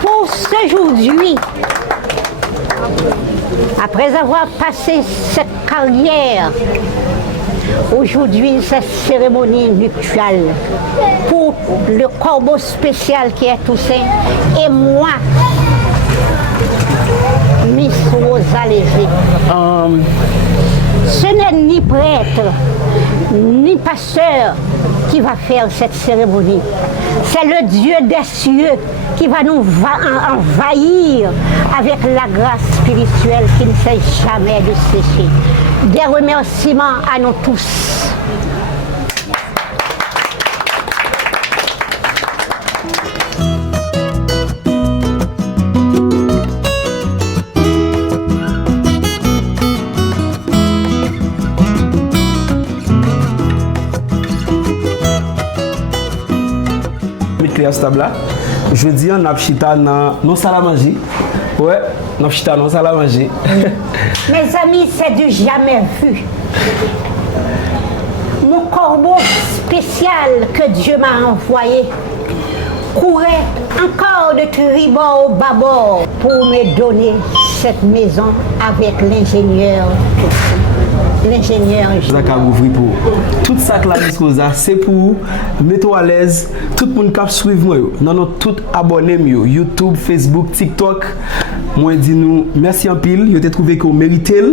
Pour aujourd'hui, après avoir passé cette carrière, aujourd'hui, cette cérémonie nuptiale pour le corbeau spécial qui est Toussaint et moi, Miss Rosa Léger. Ce n'est ni prêtre, ni pasteur qui va faire cette cérémonie. C'est le Dieu des cieux qui va nous envahir avec la grâce spirituelle qui ne sait jamais de sécher. Des remerciements à nous tous. Je dis on a chita dans salle à manger. Ouais, on a chita dans salle à manger. Mes amis, c'est du jamais vu. Mon corbeau spécial que Dieu m'a envoyé courait encore de tribord au bâbord pour me donner cette maison avec l'ingénieur. L'ingénieur. Ça ouvrir pour tout ça que la Miss c'est pour mettre à l'aise tout le monde qui suit moi non tout abonné YouTube, Facebook, TikTok. Moi dis nous merci en pile, yo t'ai trouvé qu'on méritait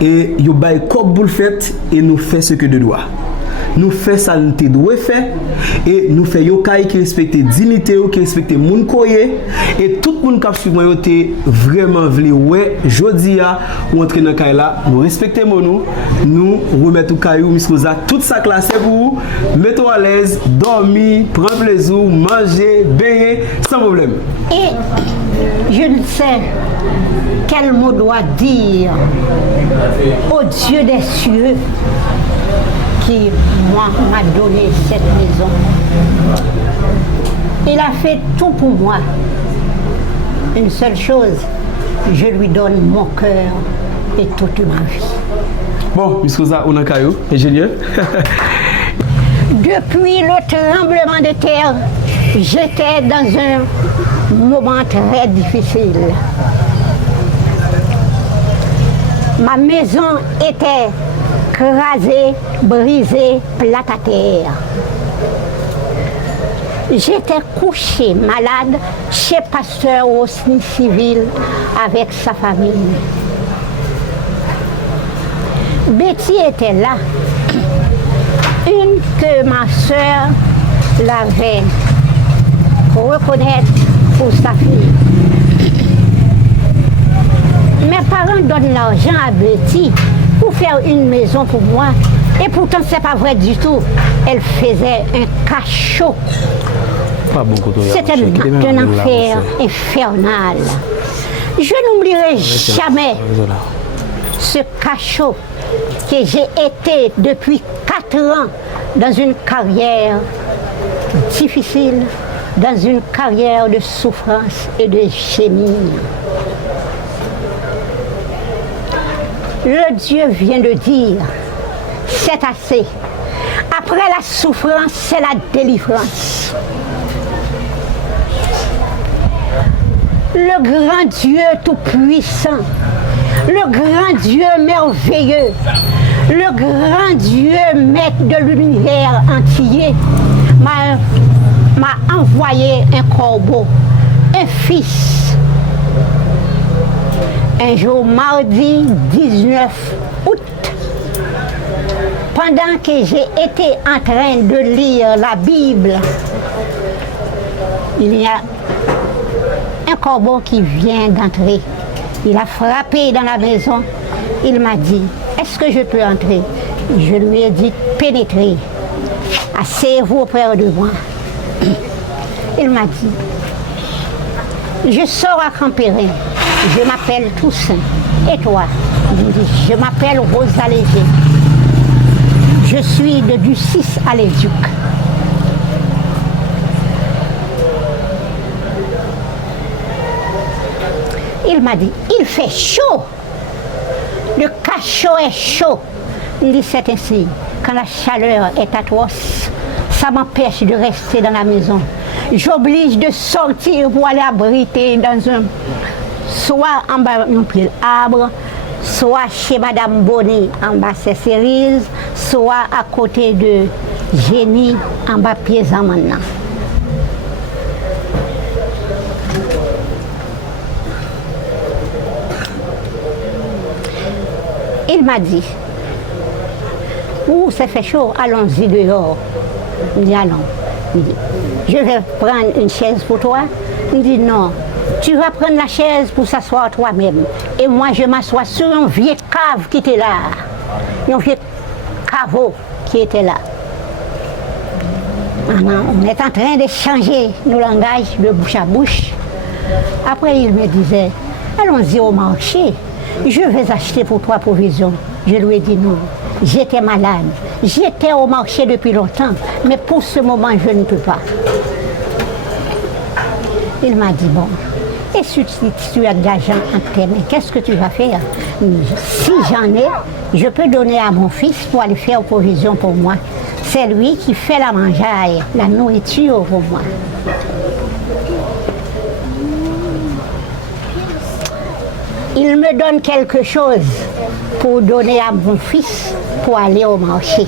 et yo bail comme boule fait et nous fait ce que de doit. Nous fait ça nous doit faire et nous fait yo kay qui respecte dignité qui respecte moun koye et tout le monde qui suit moi yo t'ai vraiment vle ouais jodi a ou entrer dans kay là nous respecter nous remettre kayou Miss Rosa tout ça classé pour vous mettez à l'aise dormir prendre plaisir manger baigner sans problème et je ne sais quel mot doit dire au Dieu des cieux qui moi m'a donné cette maison. Il a fait tout pour moi. Une seule chose, je lui donne mon cœur et toute ma vie. Bon, Miss Rosa, on a caillou, ingénieur. Depuis le tremblement de terre, j'étais dans un moment très difficile. Ma maison était crasée, brisée, plate à terre. J'étais couché malade chez pasteur Osni Civil avec sa famille. Betty était là. Une que ma soeur l'avait reconnaître pour sa fille. Mes parents donnent l'argent à Betty pour faire une maison pour moi. Et pourtant, ce n'est pas vrai du tout. Elle faisait un cachot. C'était un enfer infernal. Je n'oublierai jamais ce cachot que j'ai été depuis 4 ans dans une carrière difficile, dans une carrière de souffrance et de gémir. Le Dieu vient de dire, c'est assez. Après la souffrance, c'est la délivrance. Le grand Dieu tout-puissant, le grand Dieu merveilleux, le grand Dieu maître de l'univers entier m'a envoyé un corbeau, un fils. Un jour mardi 19 août, pendant que j'ai été en train de lire la Bible, il y a un corbeau qui vient d'entrer. Il a frappé dans la maison. Il m'a dit, est-ce que je peux entrer? Je lui ai dit, pénétrez. Asseyez-vous auprès de moi. Il m'a dit, je sors à Campérin. Je m'appelle Toussaint. Et toi? Il me dit, je m'appelle Rosa Léger. Je suis de du 6 à l'Éduc. Il m'a dit, il fait chaud. Le cachot est chaud. Il dit, c'est ainsi. Quand la chaleur est atroce, ça m'empêche de rester dans la maison. j'oblige de sortir pour aller abriter dans un, soit en bas d'un pied arbre, soit chez Madame Bonnet en bas ces cerises, soit à côté de Génie en bas pieds en maintenant. Il m'a dit, ouh, ça fait chaud, allons-y dehors. Il dit, allons. Il dit, je vais prendre une chaise pour toi. Il dit, non, tu vas prendre la chaise pour s'asseoir toi-même. Et moi, je m'assois sur un vieux cave qui était là. Un vieux caveau qui était là. On est en train d'échanger nos langages de bouche à bouche. Après, il me disait, allons-y au marché. Je vais acheter pour toi provisions. Je lui ai dit non. J'étais malade. J'étais au marché depuis longtemps. Mais pour ce moment, je ne peux pas. Il m'a dit, bon, et si tu as de l'argent entre tes mains, qu'est-ce que tu vas faire? Si j'en ai, je peux donner à mon fils pour aller faire provision pour moi. C'est lui qui fait la mangeaille, la nourriture pour moi. Il me donne quelque chose pour donner à mon fils pour aller au marché.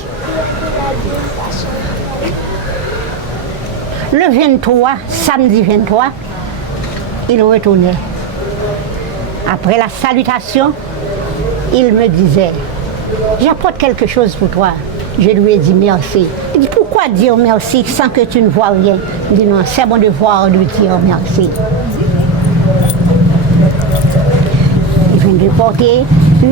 Le 23, samedi 23, il retournait. Après la salutation, il me disait, j'apporte quelque chose pour toi. Je lui ai dit merci. Il dit, pourquoi dire merci sans que tu ne vois rien? Il dit, non, c'est mon devoir de dire merci. Il vient de porter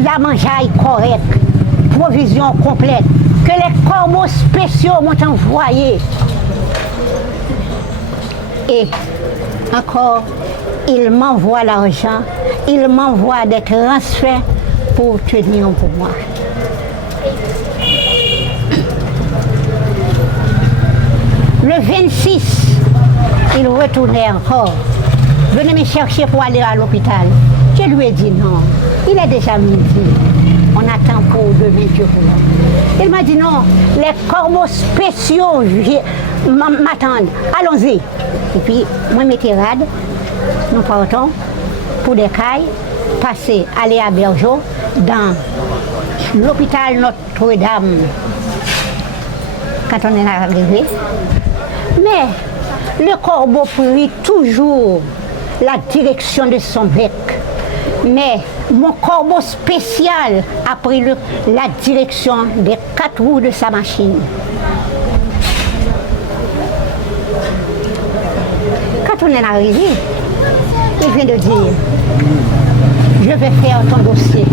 la mangeaille correcte, provision complète, que les corbeaux spéciaux m'ont envoyé. Et encore, il m'envoie l'argent, il m'envoie des transferts pour tenir pour moi. Le 26, il retournait encore. Venez me chercher pour aller à l'hôpital. Je lui ai dit non. Il est déjà midi. On attend pour demain Dieu voulant. Il m'a dit non. Les corbeaux spéciaux m'attendent. Allons-y. Et puis, moi, mes tirades, nous partons pour des cailles, passer, aller à Bergeau, dans l'hôpital Notre-Dame. Quand on est arrivé. Mais le corbeau prit toujours la direction de son bec. Mais mon corbeau spécial a pris la direction des 4 roues de sa machine. Quand on est arrivé, il vient de dire, je vais faire ton dossier.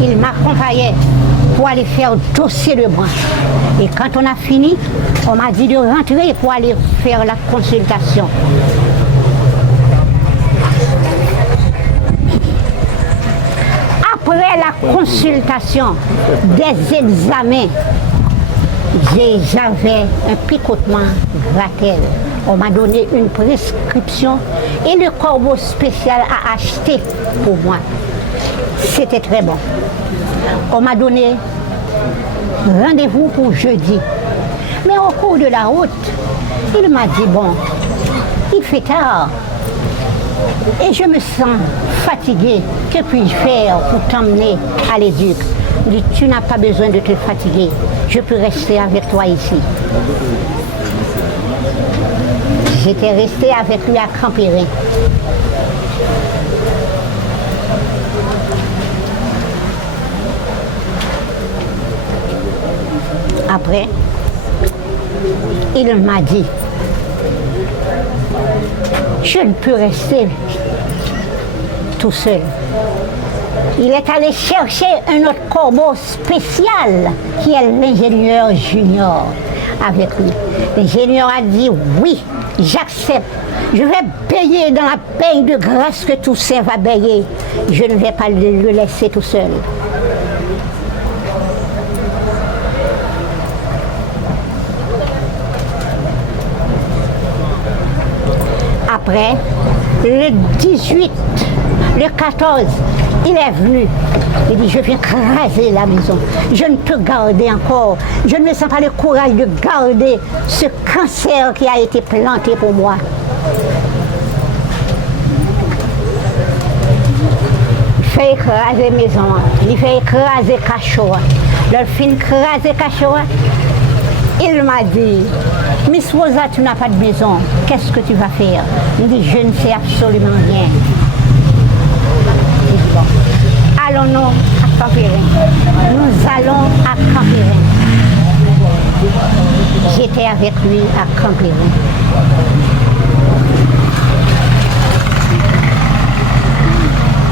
Il m'accompagnait pour aller faire dossier de moi. Et quand on a fini, on m'a dit de rentrer pour aller faire la consultation. Après la consultation des examens, j'avais un picotement gratel. On m'a donné une prescription et le corbeau spécial a acheté pour moi. C'était très bon. On m'a donné rendez-vous pour jeudi. Mais au cours de la route, il m'a dit, bon, il fait tard et je me sens fatiguée. Que puis-je faire pour t'emmener à l'éduc? Il dit, tu n'as pas besoin de te fatiguer. Je peux rester avec toi ici. J'étais restée avec lui à Crampérin. Après, il m'a dit, je ne peux rester tout seul. Il est allé chercher un autre corbeau spécial qui est l'ingénieur junior avec lui. L'ingénieur a dit oui, j'accepte. Je vais payer dans la paye de grâce que Toussaint va payer. Je ne vais pas le laisser tout seul. Après, le 18, le 14, il est venu. Il dit, je viens craser la maison. Je ne peux garder encore. Je ne me sens pas le courage de garder ce cancer qui a été planté pour moi. Il fait écraser la maison. Il fait écraser le cachot. Le fin écraser le cachot. Il m'a dit, Miss Rosa, tu n'as pas de maison. Qu'est-ce que tu vas faire? Il dit, je ne sais absolument rien. Il dit, bon, allons-nous à Campérin. Nous allons à Campérin. J'étais avec lui à Campérin.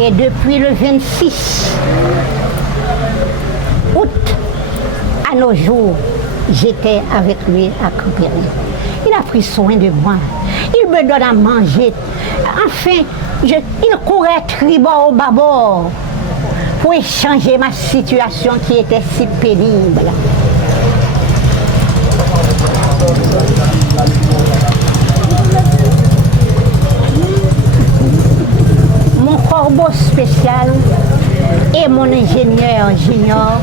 Et depuis le 26 août à nos jours, j'étais avec lui à Campérin. Il a pris soin de moi. Il me donne à manger. Enfin, il courait tribord au bâbord pour échanger ma situation qui était si pénible. Mon corbeau spécial et mon ingénieur junior,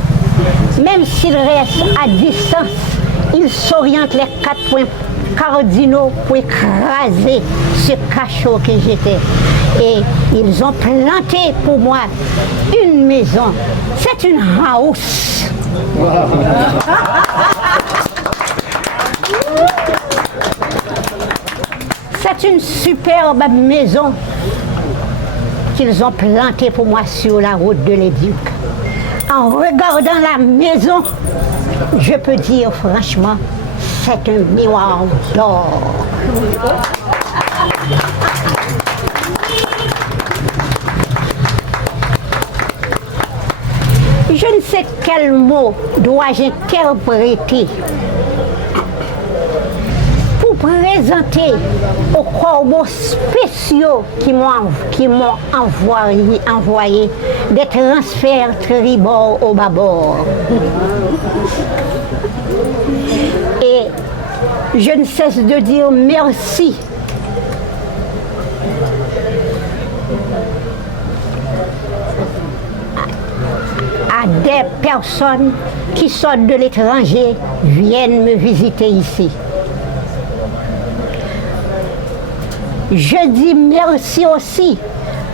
même s'il reste à distance, il s'oriente les 4 points cardinaux pour écraser ce cachot que j'étais. Et ils ont planté pour moi une maison. C'est une house. C'est une superbe maison qu'ils ont plantée pour moi sur la route de l'Éduc. En regardant la maison, je peux dire franchement, c'est un miroir d'or. Je ne sais quel mot dois-je interpréter pour présenter aux corbeaux spéciaux qui m'ont envoyé des transferts tribord au bâbord. Et je ne cesse de dire merci. À des personnes qui sortent de l'étranger, viennent me visiter ici. Je dis merci aussi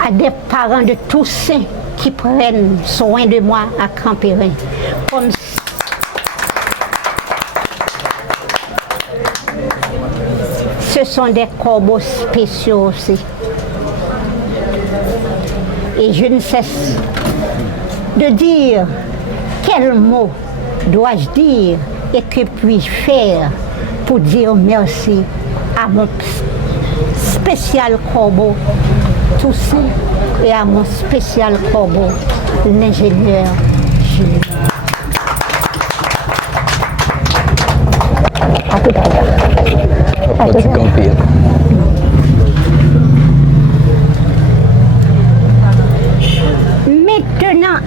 à des parents de Toussaint qui prennent soin de moi à Campérin. Comme ce sont des corbeaux spéciaux aussi. Et je ne cesse de dire quel mot dois-je dire et que puis-je faire pour dire merci à mon spécial corbeau Toussaint et à mon spécial corbeau, l'ingénieur Julien. À tout à l'heure. Maintenant,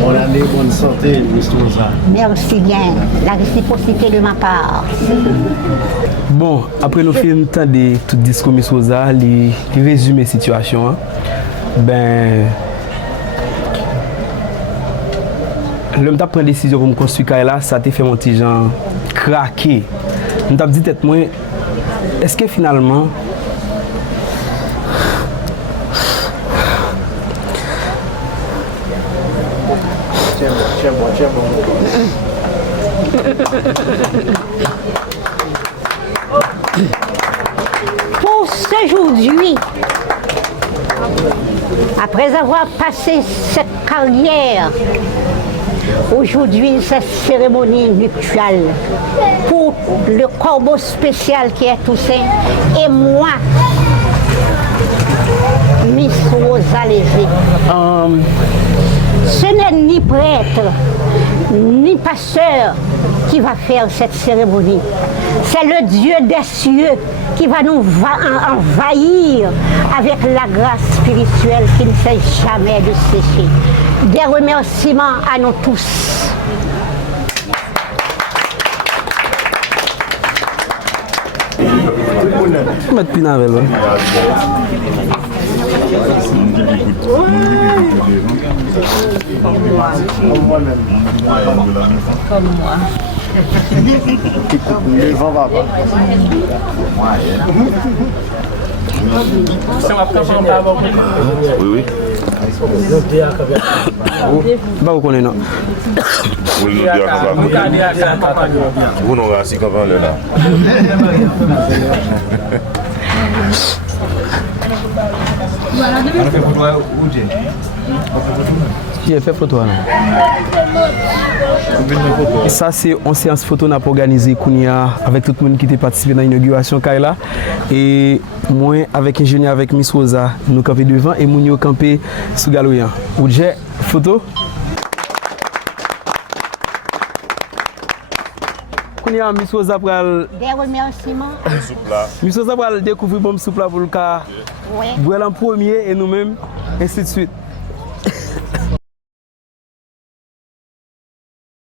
bonne année, bonne santé, Miss Rosa. Merci bien, la réciprocité de ma part. Bon, après le film, tant de tout discours Miss Rosa, il résume la situation. Ben, l'homme t'a pris une décision pour me construire là, ça t'a fait mon petit genre craquer. Je t'ai dit tête moi, est-ce que finalement Tiens Pour aujourd'hui, après avoir passé cette carrière, aujourd'hui cette cérémonie nuptiale pour le corbeau spécial qui est Toussaint et moi, Miss Rosa Léger. Ce n'est ni prêtre, ni pasteur qui va faire cette cérémonie. C'est le Dieu des cieux qui va nous envahir avec la grâce spirituelle qui ne sait jamais de sécher. Des remerciements à nous tous. Mettre pinavel. Le vent va pas. Oui, oui. Bah, vous connaissez, non? Vous nous vous nous rassis comme là. J'ai fait photo. Ça, c'est une séance photo qu'on a organisée avec tout le monde qui a participé dans l'inauguration Kaila. Et moi, avec ingénieur, avec Miss Rosa, nous campons devant et nous campons sous Galoyan. Où j'ai photo. Kounia Miss Rosa pral Des remerciements. Miss Rosa pral découvrir bon soupe là pour le cas. Ouais. Boire en premier et nous-mêmes ainsi de suite.